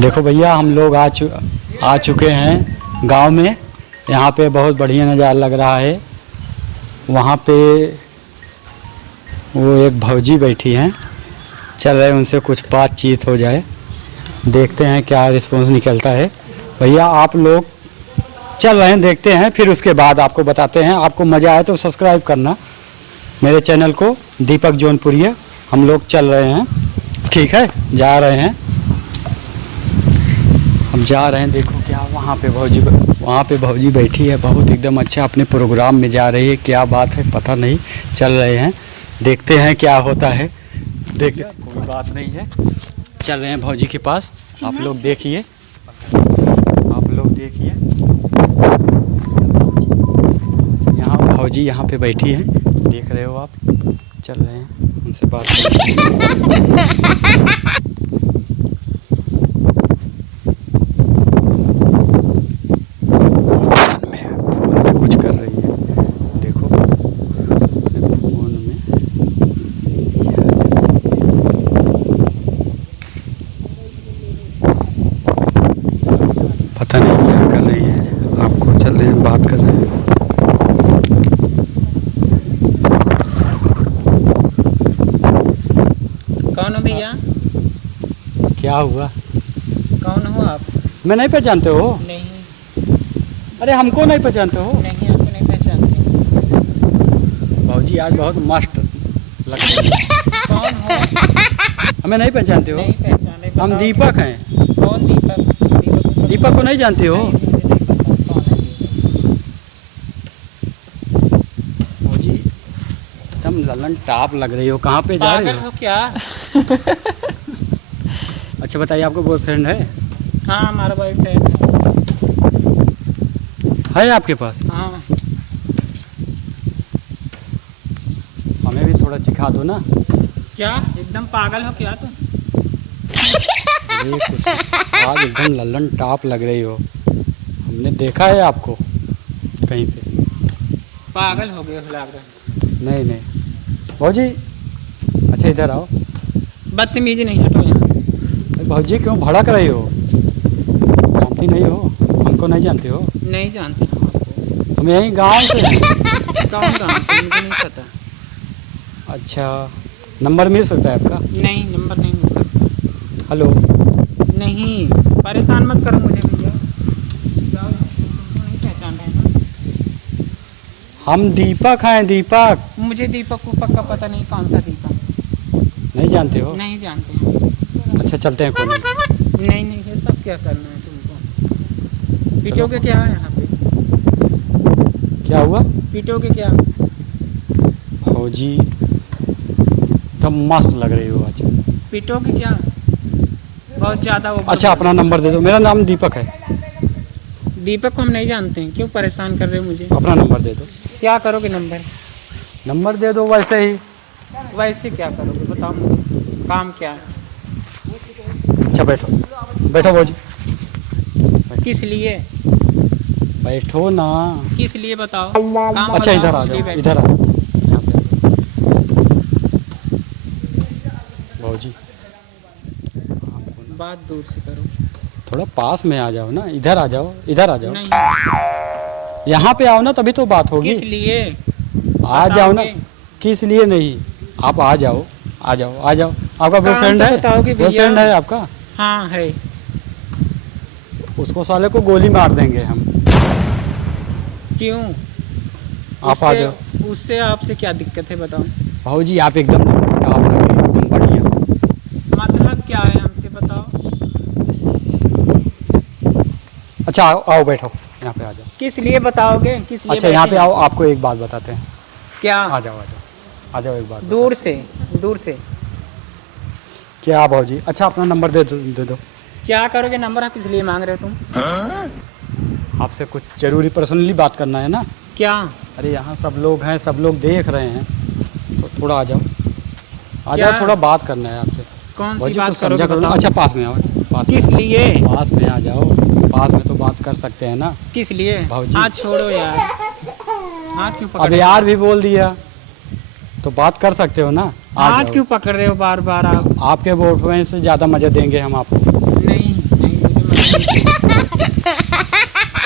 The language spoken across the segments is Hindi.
देखो भैया, हम लोग आ चुके हैं गांव में। यहाँ पे बहुत बढ़िया नज़ारा लग रहा है। वहाँ पे वो एक भौजी बैठी हैं, चल रहे उनसे कुछ बातचीत हो जाए, देखते हैं क्या रिस्पॉन्स निकलता है। भैया आप लोग चल रहे हैं, देखते हैं, फिर उसके बाद आपको बताते हैं। आपको मज़ा आए तो सब्सक्राइब करना मेरे चैनल को, दीपक जौनपुरिया। हम लोग चल रहे हैं, ठीक है, जा रहे हैं, हम जा रहे हैं। देखो क्या वहाँ पे भौजी बैठी है, बहुत एकदम अच्छा अपने प्रोग्राम में जा रही है। क्या बात है पता नहीं, चल रहे हैं, देखते हैं क्या होता है। देखते, कोई बात नहीं है, चल रहे हैं भौजी के पास। आप लोग देखिए, यहाँ भौजी यहाँ पे बैठी है, देख रहे हो आप। चल रहे हैं उनसे बात कुछ कर रही है, देखो फोन में। पता नहीं क्या कर रही है, आपको चल रहे हैं, बात कर रहे हैं। कौन हो भैया? क्या हुआ? कौन हो आप? मैं नहीं पहचानते हो? नहीं। अरे हमको नहीं पहचानते हो? नहीं, आपको नहीं पहचानते। भौजी आज बहुत मस्त लग रही है। कौन हो? हमें नहीं पहचानते हो? नहीं पहचाने। हम दीपक हैं। कौन दीपक? दीपक को नहीं जानते हो? नहीं, मुझे नहीं पता कौन है दीपक। भौजी एकदम ललन टाप लग रही हो, कहाँ पे जा रही पागल हो? हो क्या? अच्छा बताइए, आपका बॉयफ्रेंड है? हाँ, हमारा बॉयफ्रेंड है आपके पास? हाँ। हमें भी थोड़ा सिखा दो ना। क्या एकदम पागल हो क्या तुम? अरे कुछ आज एकदम ललन टाप लग रही हो, हमने देखा है आपको कहीं पे। पागल हो गए हो लग रहा है। नहीं भौजी, अच्छा इधर आओ। बदतमीजी नहीं, हटो यहाँ से। अरे भौजी क्यों भड़क रही हो? जानती नहीं हो? हमको नहीं जानती हो? नहीं जानते हम आपको। हम यहीं गांव से हैं। कौन गाँव से? मुझे नहीं पता। अच्छा, नंबर मिल सकता है आपका? नहीं, नंबर नहीं मिल सकता। हेलो। नहीं, परेशान मत करो मुझे भैया। जाओ, तुमको नहीं पहचान रहे ना। हम दीपक हैं, दीपक। मुझे दीपक उपक का पता नहीं, कौन सा दीपक? नहीं जानते हो? नहीं जानते हैं। अच्छा चलते हैं, कोई नहीं। नहीं, ये सब क्या करना है तुमको? पीटोगे क्या है यहाँ पे? क्या हुआ? पीटोगे क्या? भौजी एकदम मस्त लग रही हो आज। पीटोगे क्या? बहुत ज़्यादा वो। अच्छा अपना नंबर दे दो, मेरा नाम दीपक है। दीपक को हम नहीं जानते हैं, क्यों परेशान कर रहे हो मुझे? अपना नंबर दे दो। क्या करोगे? नंबर दे दो, वैसे ही। वैसे क्या करोगे बताओ मुझे, काम क्या है? अच्छा बैठो, बैठो भौजी, किस लिए? बैठो ना। किस लिए बताओ? काम अच्छा बताओ, इधर आ किस लिए जाओ, बैठे? इधर आ जाओ, यहाँ पे आ जाओ। भौजी बात दूर से करो। थोड़ा पास में आ जाओ ना, इधर आ जाओ, इधर आ जाओ। नहीं। यहाँ पे आओ ना, तभी तो बात होगी। किस लिए? आ जाओ ना। बताओगे? किस लिए नहीं, आप आ जाओ, आ जाओ, आ जाओ। आपका काम बॉयफ्रेंड तो है? बताओगे भैया। बॉयफ्रेंड है आपका? हाँ है। उसको साले को गोली मार देंगे हम। क्यों? आप आ जाओ। उससे आपसे क्या दिक्कत है बताओ? भौजी आप एकदम टॉप लग रही हो, एकदम बढ़िया। मतलब क्या है हमसे बताओ? अच्छा आओ, आओ बैठो, यहाँ पे आ जाओ। किस लिए बताओगे? किस लिए? अच्छा यहाँ पे बैठे आओ, हैं? आपको एक बात बताते हैं। क्या? आ जाओ, आ जाओ, आ जाओ, एक बात दूर से, दूर से। क्या भौजी? अच्छा अपना नंबर दे दो। क्या करोगे? नंबर आप किस लिए मांग रहे हो तुम? आपसे कुछ जरूरी पर्सनली बात करना है ना। क्या? अरे यहाँ सब लोग हैं, सब लोग देख रहे हैं, तो थोड़ा आ जाओ, आ क्या? जाओ, थोड़ा बात करना है आपसे। कौन सी भौजी बात कुछ करोगे समझा करो ना। बताओ? अच्छा पास में आओ, पास किस में, लिए? पास में आ जाओ, पास में तो बात कर सकते हैं ना। किस लिए? भौजी। हाथ छोड़ो यार, हाथ क्यों पकड़ अब रहे हो? यार भी बोल दिया तो बात कर सकते हो ना। आ हाथ जाओ। क्यों पकड़ रहे हो बार बार आप? आपके बॉयफ्रेंड से ज़्यादा मज़ा देंगे हम आपको। नहीं, नहीं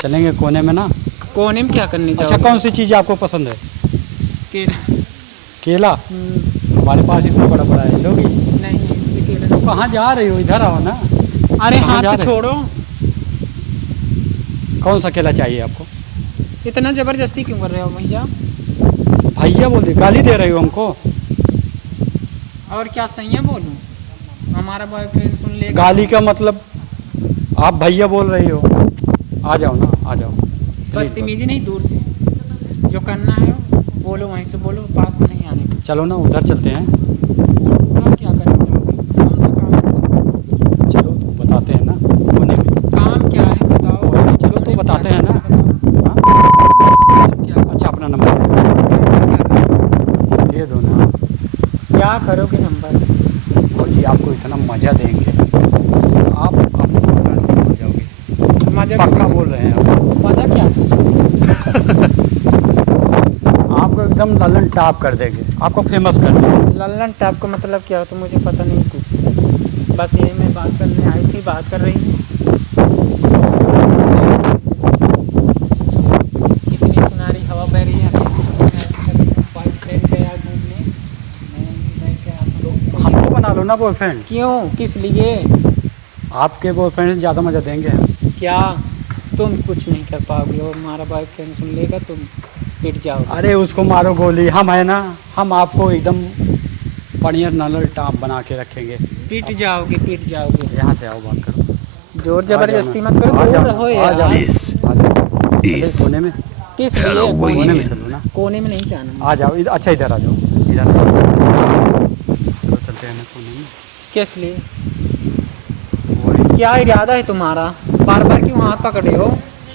चलेंगे कोने में ना। कोने में क्या करने अच्छा, जाओगे? कौन सी चीज़ आपको पसंद है? केला। केला? हमारे पास इतना बड़ा बड़ा है, लोगी? नहीं मुझे केला तो नहीं। कहाँ जा रही हो? इधर आओ ना। अरे कहाँ जा हाथ रहे? छोड़ो। कौन सा केला चाहिए आपको? इतना जबरदस्ती क्यों कर रहे हो भैया? भैया बोल दी, गाली दे रही हो हमको? और क्या सही है बोलूं? हमारा बॉयफ्रेंड सुन लेगा। गाली का मतलब आप भैया बोल रही हो। आ जाओ ना, आ जाओ। बदतमीजी नहीं, दूर से जो करना है बोलो, वहीं से बोलो, पास में नहीं आने का। चलो ना, उधर चलते हैं। और क्या करना चाहोगे? कौन सा काम बताओ? चलो बताते हैं ना कोने में। काम क्या है बताओ? कोई नहीं, चलो तो बताते हैं ना। हाँ? काम क्या अच्छा, अपना नंबर दे है? दो। दे दो ना। क्या करोगे नंबर? और जी आपको इतना मज़ा देंगे, आप अपने गर्लफ्रेंड हो जाओगे। मजा पक्का बोल रहे हैं आप। मजा क्या चीज़? आपको एकदम ललन टॉप कर देंगे, आपको फेमस कर देंगे। लल्लन टैप का मतलब क्या होता है मुझे पता नहीं कुछ। बस यही मैं बात करने आई थी, बात कर रही हूँ। कितनी सुनहरी हवा बह रही है। बॉयफ्रेंड गया घूमने, मैं क्या करूं? हमको बना लो ना बॉयफ्रेंड। क्यों? किस लिए? आपके बॉयफ्रेंड से ज़्यादा मज़ा देंगे हम। क्या तुम कुछ नहीं कर पाओगे और हमारा बॉयफ्रेंड सुन लेगा तुम पिट जाओगे। अरे उसको मारो गोली, हम है ना, हम आपको एकदम बढ़िया नलल टॉप बना के रखेंगे। पिट जाओगे, पिट जाओगे। यहाँ से आओ, बात करो। जोर जबरदस्ती मत करो, आ दूर जाओ, रहो आ यार। जाओ, आ जाओ। चले कोने में। किस लिए? कोने में चलो ना। कोने में नहीं जाना। आ जाओ इधर। अच्छा, इधर आ जाओ, इधर आ जाओ। चलो चलते हैं ना कोने में। किस लिए? वही। क्या इरादा है तुम्हारा? बार बार क्यों हाथ पकड़े हो?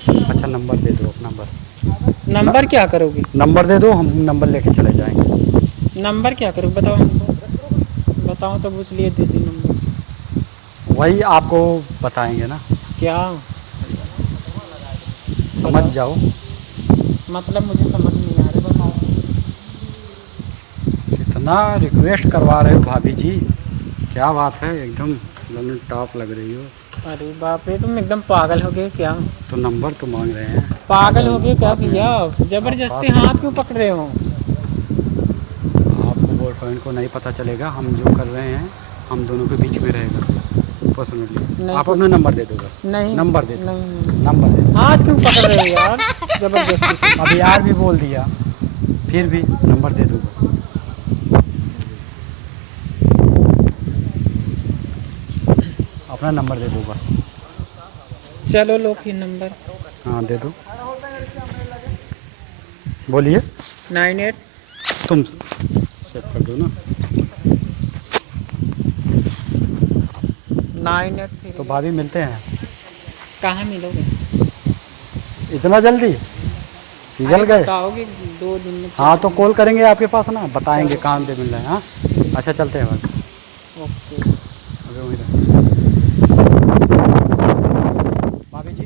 अच्छा, नंबर दे दो अपना बस। नंबर क्या करोगे? नंबर दे दो, हम नंबर लेके चले जाएंगे। नंबर क्या करोगे बताओ हमको। बताओ तब उस लिए दे दी नंबर। वही आपको बताएंगे ना, क्या समझ जाओ। मतलब? मुझे समझ नहीं आ रहा, बताओ। इतना रिक्वेस्ट करवा रहे हो भाभी जी, क्या बात है, एकदम ललन टॉप लग रही हो। अरे बाप रे, तुम एकदम पागल हो गए क्या? तो नंबर तो मांग रहे हैं। पागल हो गए क्या पास में। भैया? जबरदस्ती हाथ क्यों पकड़ रहे हो? आपको बॉयफ्रेंड को नहीं पता चलेगा हम जो कर रहे हैं, हम दोनों के बीच में रहेगा पर्सनली। नहीं, आप अपना नंबर दे दो बस। नहीं नंबर दे दो। नहीं, नहीं। नंबर दे दो। हाथ क्यों पकड़ रहे हो यार जबरदस्ती? अभी यार भी बोल दिया, फिर भी नंबर दे दो बस। अपना नंबर दे दो बस। चलो लो फिर नंबर। हाँ दे दो, बोलिए। 98। तुम सेव कर दो ना। 983। तो भाभी मिलते हैं। कहाँ मिलोगे? इतना जल्दी निकल अरे गए? बताओगे 2 दिन में। हाँ तो कॉल करेंगे आपके पास ना, बताएंगे कहाँ पे मिल रहे हैं। हाँ अच्छा, चलते हैं भाई। ओके। अभी वहीं रहो। भाभी जी